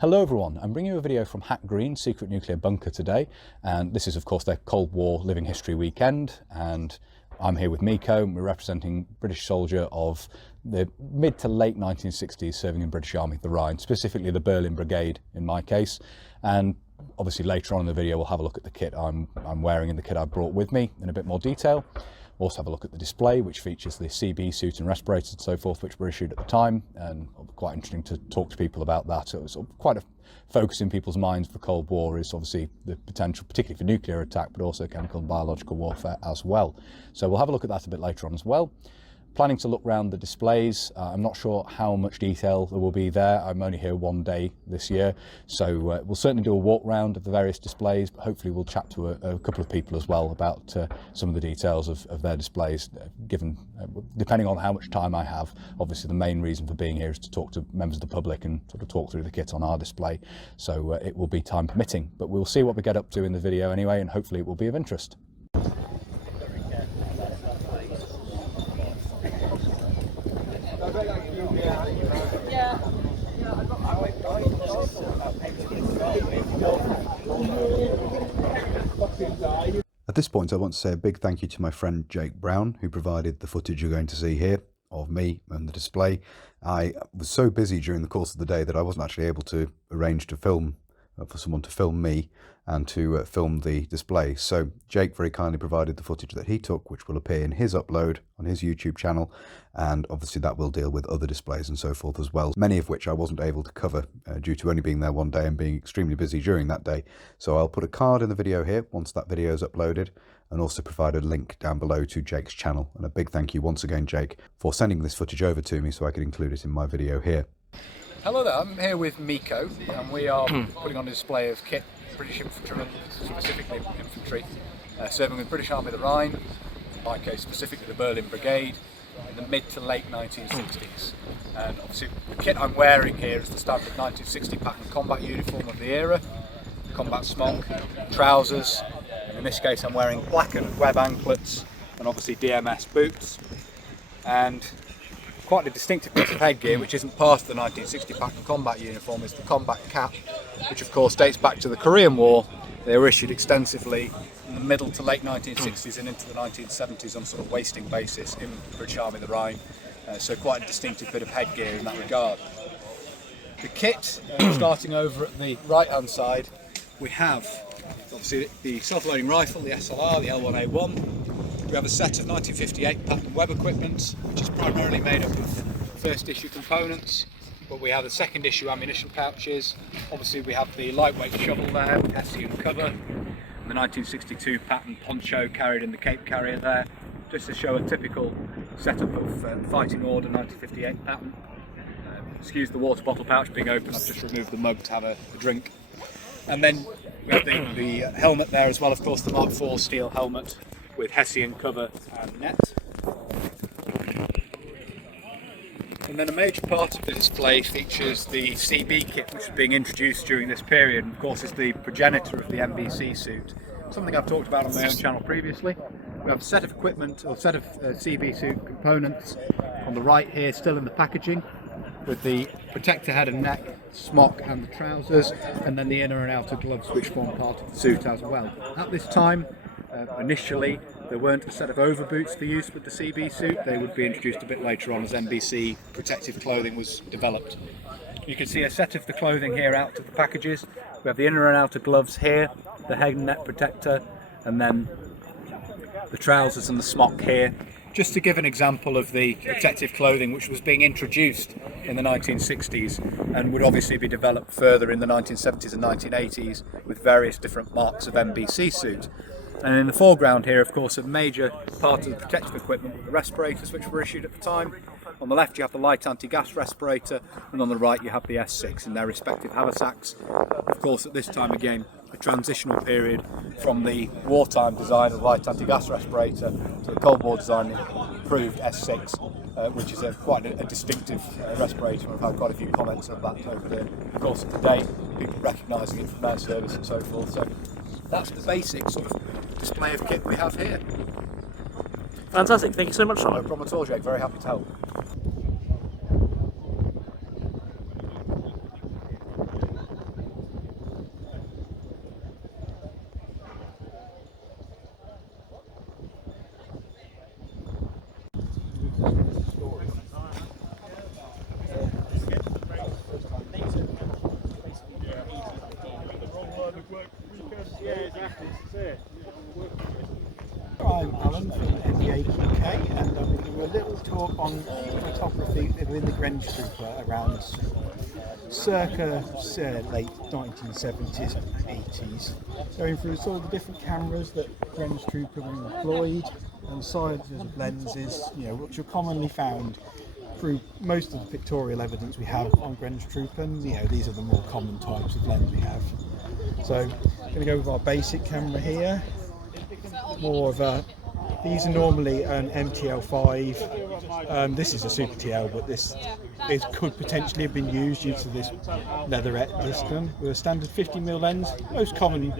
Hello everyone, I'm bringing you a video from Hack Green Secret Nuclear Bunker today, and this is of course their Cold War Living History weekend, and I'm here with Miko, and we're representing British soldier of the mid to late 1960s serving in British Army, the Rhine, specifically the Berlin Brigade in my case. And obviously later on in the video we'll have a look at the kit I'm wearing and the kit I brought with me in a bit more detail. We'll also have a look at the display, which features the CB suit and respirators and so forth, which were issued at the time, and quite interesting to talk to people about that. So it was quite a focus in people's minds for the Cold War is obviously the potential, particularly for nuclear attack, but also chemical and biological warfare as well. So we'll have a look at that a bit later on as well. Planning to look around the displays. I'm not sure how much detail there will be there. I'm only here one day this year, so we'll certainly do a walk round of the various displays, but hopefully we'll chat to a couple of people as well about some of the details of their displays, given depending on how much time I have. Obviously the main reason for being here is to talk to members of the public and sort of talk through the kit on our display, so it will be time permitting, but we'll see what we get up to in the video anyway, and hopefully it will be of interest. At this point, I want to say a big thank you to my friend Jake Brown, who provided the footage you're going to see here of me and the display. I was so busy during the course of the day that I wasn't actually able to arrange to film for someone to film me and to film the display. So Jake very kindly provided the footage that he took, which will appear in his upload on his YouTube channel, and obviously that will deal with other displays and so forth as well, many of which I wasn't able to cover due to only being there one day and being extremely busy during that day. So I'll put a card in the video here once that video is uploaded, and also provide a link down below to Jake's channel. And a big thank you once again, Jake, for sending this footage over to me so I could include it in my video here. Hello there, I'm here with Miko, and we are putting on a display of kit, British infantrymen, specifically infantry, serving with British Army of the Rhine, in my case specifically the Berlin Brigade, in the mid to late 1960s. And obviously the kit I'm wearing here is the standard 1960 pattern combat uniform of the era, combat smock, trousers, and in this case I'm wearing blackened web anklets and obviously DMS boots, and quite a distinctive piece of headgear which isn't part of the 1960 pattern combat uniform is the combat cap, which of course dates back to the Korean War. They were issued extensively in the middle to late 1960s and into the 1970s on sort of wasting basis in the British Army of the Rhine, so quite a distinctive bit of headgear in that regard. The kit, starting over at the right hand side, we have obviously the self-loading rifle, the SLR, the L1A1. We have a set of 1958 pattern web equipment, which is primarily made up of first issue components, but we have the second issue ammunition pouches. Obviously we have the lightweight shovel there with hessian cover, and the 1962 pattern poncho carried in the cape carrier there, just to show a typical setup of fighting order 1958 pattern. Excuse the water bottle pouch being open, I've just removed the mug to have a drink. And then we have the helmet there as well, of course the Mark IV steel helmet with hessian cover and net. And then a major part of the display features the CB kit, which is being introduced during this period, and of course is the progenitor of the MBC suit, something I've talked about on my own channel previously. We have a set of equipment, or set of CB suit components on the right here, still in the packaging, with the protector head and neck, smock and the trousers, and then the inner and outer gloves which form part of the suit as well. At this time, initially there weren't a set of overboots for use with the CB suit. They would be introduced a bit later on as MBC protective clothing was developed. You can see a set of the clothing here out of the packages. We have the inner and outer gloves here, the head and neck protector, and then the trousers and the smock here, just to give an example of the protective clothing which was being introduced in the 1960s and would obviously be developed further in the 1970s and 1980s with various different marks of MBC suit. And in the foreground here, of course, a major part of the protective equipment were the respirators which were issued at the time. On the left you have the light anti-gas respirator, and on the right you have the S6 in their respective haversacks. Of course, at this time again, a transitional period from the wartime design of the light anti-gas respirator to the Cold War design improved S6, which is quite a distinctive respirator. I've had quite a few comments of that over the course of the day, people recognising it from their service and so forth. So that's the basic sort of display of kit we have here. Fantastic, thank you so much, Simon. No problem at all, Jake, very happy to help. I'm Alan from NBA UK, and I'm going to give you a little talk on photography within the Grange Trooper around circa late 1970s and 80s, going through sort of the different cameras that Grange Trooper employed and sizes of lenses, which are commonly found through most of the pictorial evidence we have on Grange Trooper. And, these are the more common types of lens we have. So I'm going to go with our basic camera here. More of a, these are normally an MTL5. This is a Super TL, but this could potentially have been used due to this leatherette disc gun with a standard 50mm lens. Most common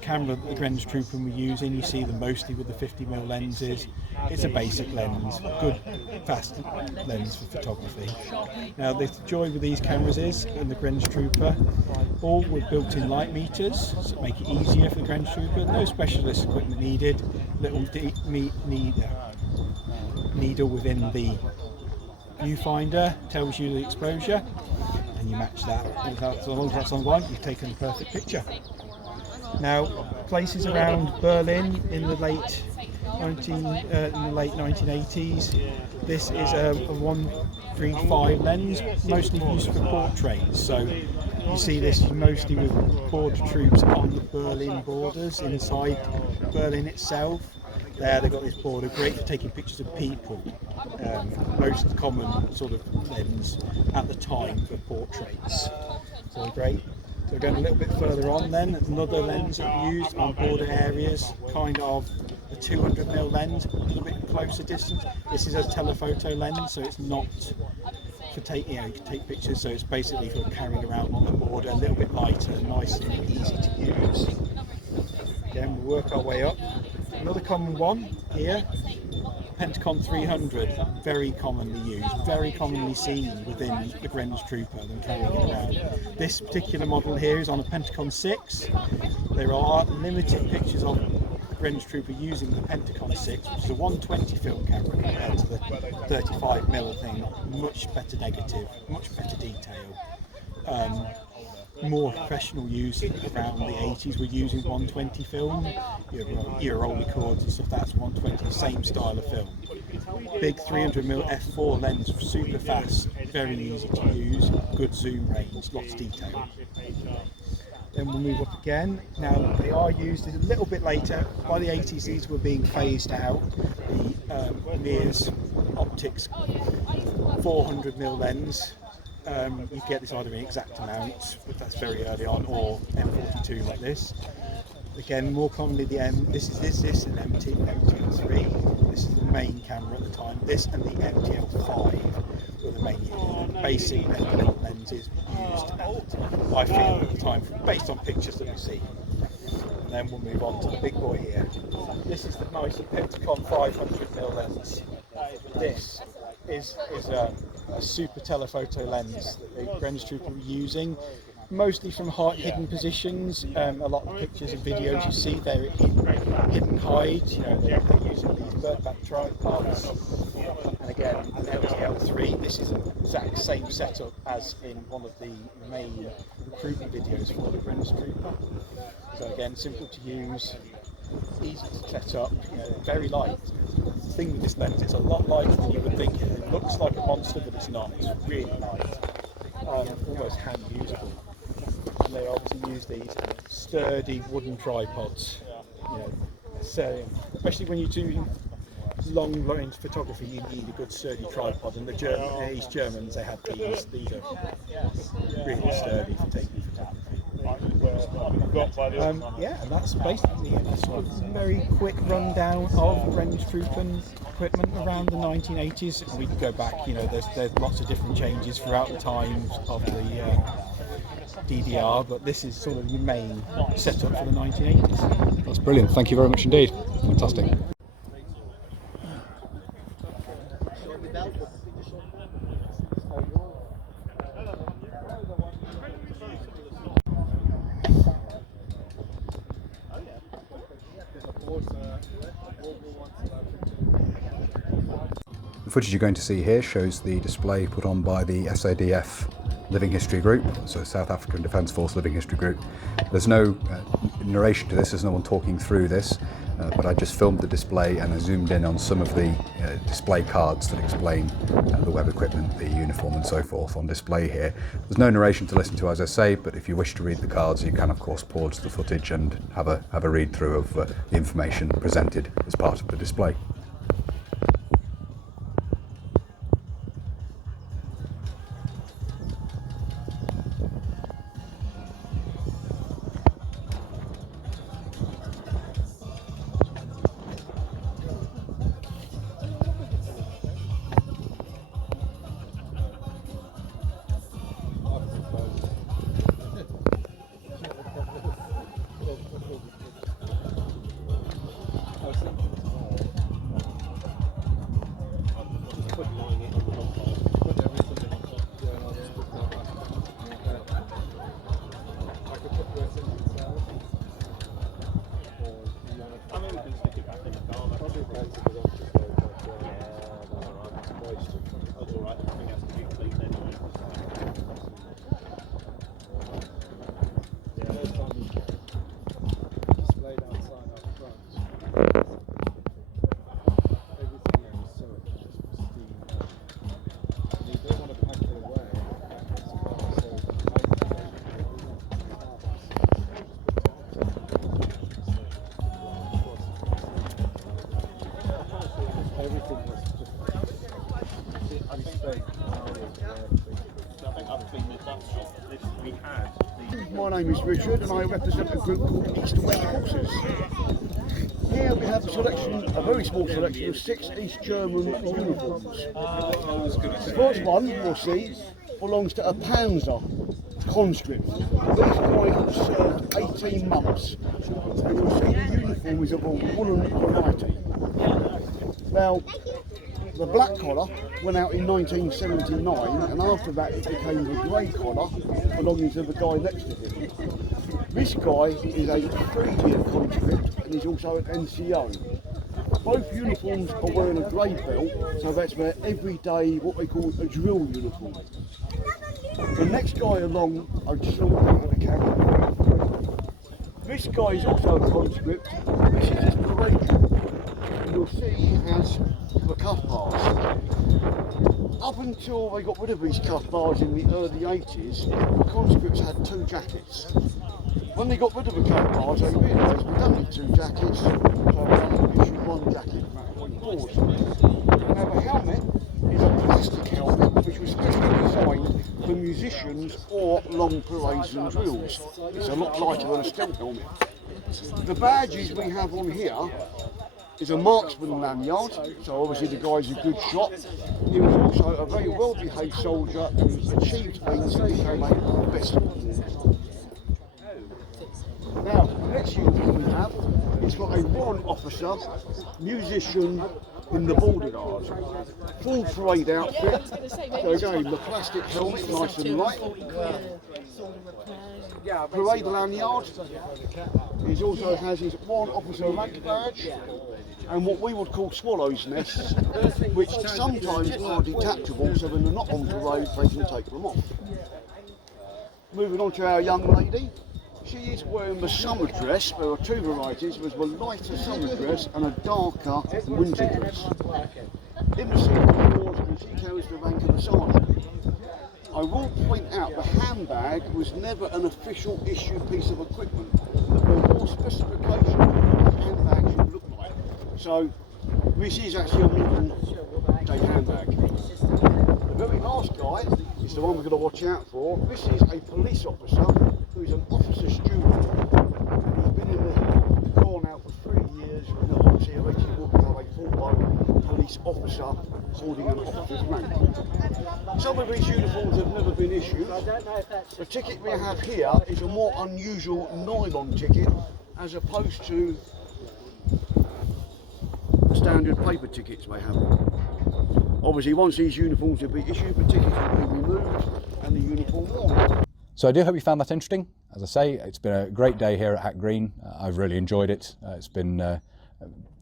camera that the Grange Trooper we're using, you see them mostly with the 50mm lenses. It's a basic lens, good fast lens for photography. Now the joy with these cameras is, in the Grange Trooper, all with built-in light meters, so make it easier for the Grange Trooper. No specialist equipment needed. Little needle within the viewfinder tells you the exposure, and you match that. As long as that's on one, you've taken a perfect picture. Now, places around Berlin in the late 1980s, this is a 135 lens, mostly used for portraits. So you see this mostly with border troops on the Berlin borders, inside Berlin itself. There they've got this border, great for taking pictures of people. Most common sort of lens at the time for portraits. So great. So we're going a little bit further on then, another lens that we used on border areas, kind of a 200mm lens, a little bit closer distance. This is a telephoto lens, so it's not for taking, you can take pictures, so it's basically for carrying around on the border, a little bit lighter, nice and easy to use. Again, we'll work our way up. Another common one here, Pentacon 300, very commonly used, very commonly seen within the Grange Trooper and carrying it around. This particular model here is on a Pentacon 6. There are limited pictures of the Grange Trooper using the Pentacon 6, which is a 120 film camera compared to the 35mm thing. Much better negative, much better detail. More professional use around the 80s, we're using 120 film, your roll records and stuff, that's 120, same style of film. Big 300mm f4 lens, super fast, very easy to use, good zoom range, lots of detail. Then we'll move up again. Now they are used a little bit later. By the 80s these were being phased out. The Mears Optics 400mm lens. You get this either in exact amount, but that's very early on, or M42 like this. Again, more commonly the this is an MTL3. This is the main camera at the time. This and the MTL5 were the main basic Pentacon lenses used I feel at the time, based on pictures that we see. And then we'll move on to the big boy here. This is the nice Pentacon 500mm lens. This is a super telephoto lens that the Grange Trooper were using, mostly from hidden positions. A lot of the pictures and videos you see, they're hidden hide, they're using these birdback tripods. And again, an MTL3, this is the exact same setup as in one of the main recruitment videos for the Grange Trooper. So again, simple to use, easy to set up, very light. The thing with this lens, it's a lot lighter than you would think. It looks like a monster, but it's not. It's really light, almost hand usable. And they obviously use these sturdy wooden tripods. So especially when you do long range photography, you need a good sturdy tripod. And the East Germans, they had these. These are really sturdy for taking photography. And that's basically it. A sort of very quick rundown of Grange Trooper equipment around the 1980s. We can go back, there's lots of different changes throughout the times of the DDR, but this is sort of the main setup for the 1980s. That's brilliant. Thank you very much indeed. Fantastic. The footage you're going to see here shows the display put on by the SADF Living History Group, so South African Defence Force Living History Group. There's no narration to this, there's no one talking through this, but I just filmed the display and I zoomed in on some of the display cards that explain the web equipment, the uniform and so forth on display here. There's no narration to listen to, as I say, but if you wish to read the cards, you can of course pause the footage and have a read through of the information presented as part of the display. My name is Richard and I represent a group called East and West Horses. Here we have a very small selection of 6 East German uniforms. The first one you'll see belongs to a Panzer conscript. These guys served 18 months. And you'll see the uniform is of a woolen variety. Now, the black collar went out in 1979 and after that it became the grey collar belonging to the guy next to him. This guy is a 3-year conscript and he's also an NCO. Both uniforms are wearing a grey belt, so that's their everyday, what they call a drill uniform. The next guy along, I just saw him at the camera. This guy is also a conscript. This is his parade uniform. And you'll see he has the cuff bars. Up until they got rid of these cuff bars in the early 80s, the conscripts had 2 jackets. When they got rid of the cuff bars, they realised we don't need 2 jackets, so they only issue 1 jacket no matter what yours. Now the helmet is a plastic helmet which was specially designed for musicians or long parades and drills. It's a lot lighter than a stealth helmet. The badges we have on here is a marksman lanyard, so obviously the guy's a good shot. He was also a very well behaved soldier who achieved things and became a professor. Now, the next uniform we have is for a warrant officer, musician in the Border Guard. Full parade outfit, so again the plastic helmet nice and light. Parade lanyard. He also has his warrant officer rank badge and what we would call swallows' nests, which sometimes are detachable, so when they're not on parade they can take them off. Moving on to our young lady. She is wearing the summer dress. There are 2 varieties. There's the lighter summer dress and a darker winter dress. In the Civil Wars, she carries the rank of a sergeant. I will point out the handbag was never an official issue piece of equipment. There were specifications of what the handbag should look like. So this is actually a modern day handbag. The very last guy is the one we're going to watch out for. This is a police officer who is an officer student. He's been in the Corps now for 3 years and obviously eventually will become a full-blown police officer holding an officer's rank. Some of these uniforms have never been issued. The ticket we have here is a more unusual nylon ticket as opposed to the standard paper tickets they have. Obviously once these uniforms have been issued, the tickets will be removed and the uniform worn. So I do hope you found that interesting. As I say, it's been a great day here at Hack Green. I've really enjoyed it. It's been,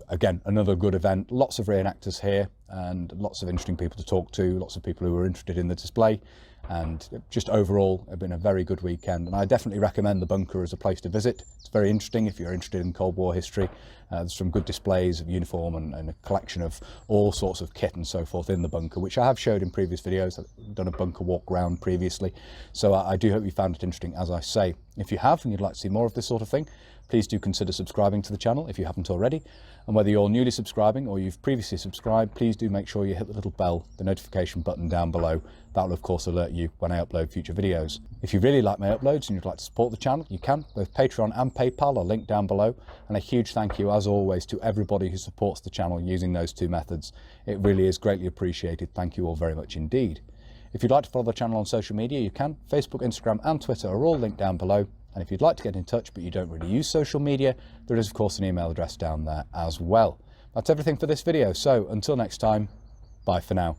again, another good event. Lots of reenactors here and lots of interesting people to talk to, lots of people who are interested in the display. and just overall it's been a very good weekend, and I definitely recommend the bunker as a place to visit. It's very interesting if you're interested in Cold War history. There's some good displays of uniform and a collection of all sorts of kit and so forth in the bunker, which I have showed in previous videos. I've done a bunker walk round previously, so I do hope you found it interesting, as I say. If you have and you'd like to see more of this sort of thing, please do consider subscribing to the channel if you haven't already. And whether you're newly subscribing or you've previously subscribed, please do make sure you hit the little bell, the notification button down below. That will of course alert you when I upload future videos. If you really like my uploads and you'd like to support the channel, you can. Both Patreon and PayPal are linked down below. And a huge thank you, as always, to everybody who supports the channel using those two methods. It really is greatly appreciated. Thank you all very much indeed. If you'd like to follow the channel on social media, you can. Facebook, Instagram and Twitter are all linked down below. And if you'd like to get in touch but you don't really use social media, there is of course an email address down there as well. That's everything for this video, so until next time, bye for now.